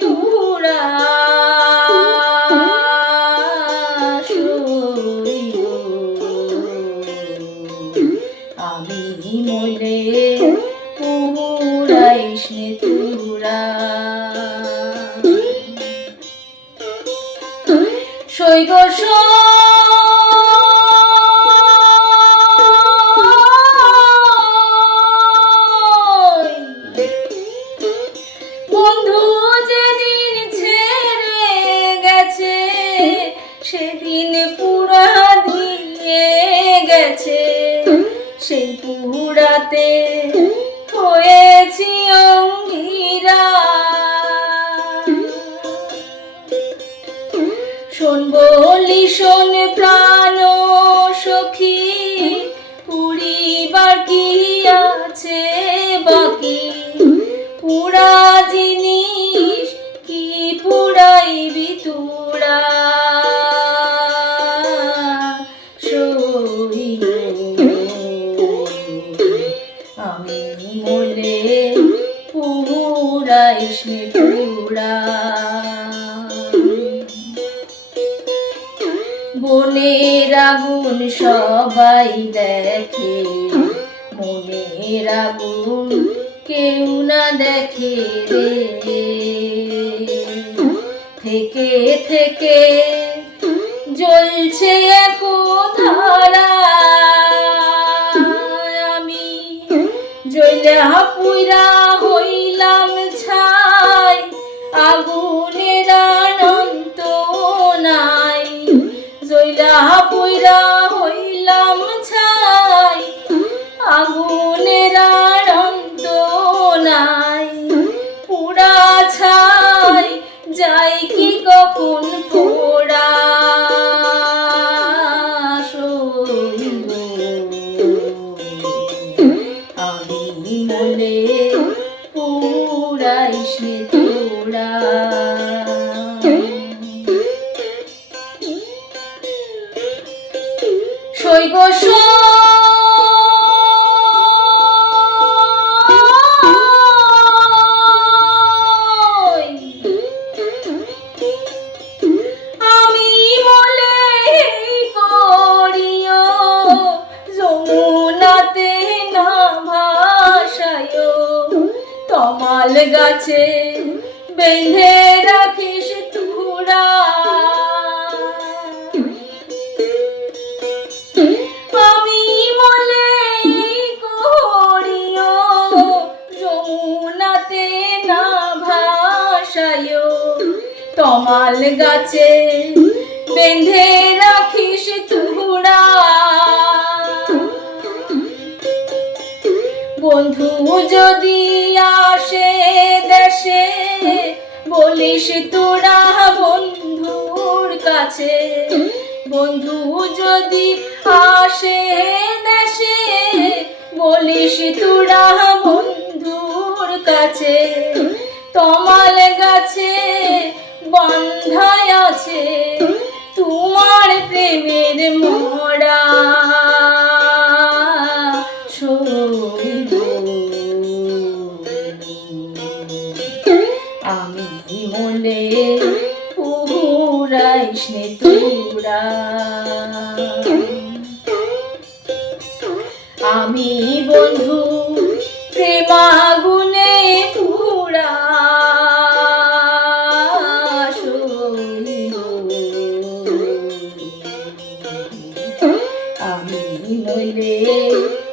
পুরা সইব। আমি মলে পুরাইস তুরা সৈগ বন্ধু পুরাতে হয়েছি অঙ্গিরা। শোন বলি শোন প্রাণ। আগুন সবাই দেখে আগুন কেউ না দেখে রে। থেকে থেকে জ্বলছে এক আমি জ্বলা পুইরা জইলা পুইরা হইলাম ছাই আগুনের আনন্দ নাই। পুরা ছাই যাই কি কখন পোড়া। আমি বলে করিও যমুনাতে না ভাসায় তমাল গাছে বেঁধে রাখিস তুরা। তমাল গাছে বেঁধে রাখিস তুরা বন্ধু যদি আসে দেশে, বলিস তোরা বন্ধুর কাছে। বন্ধু যদি আসে দেশে, বলিস তোরা বন্ধুর কাছে। তমাল গাছে বন্ধায় আছে তোমার প্রেমের মোড়া। আমি মলে পুরাইস নে তোরা আমি বন্ধু প্রেমা Lily.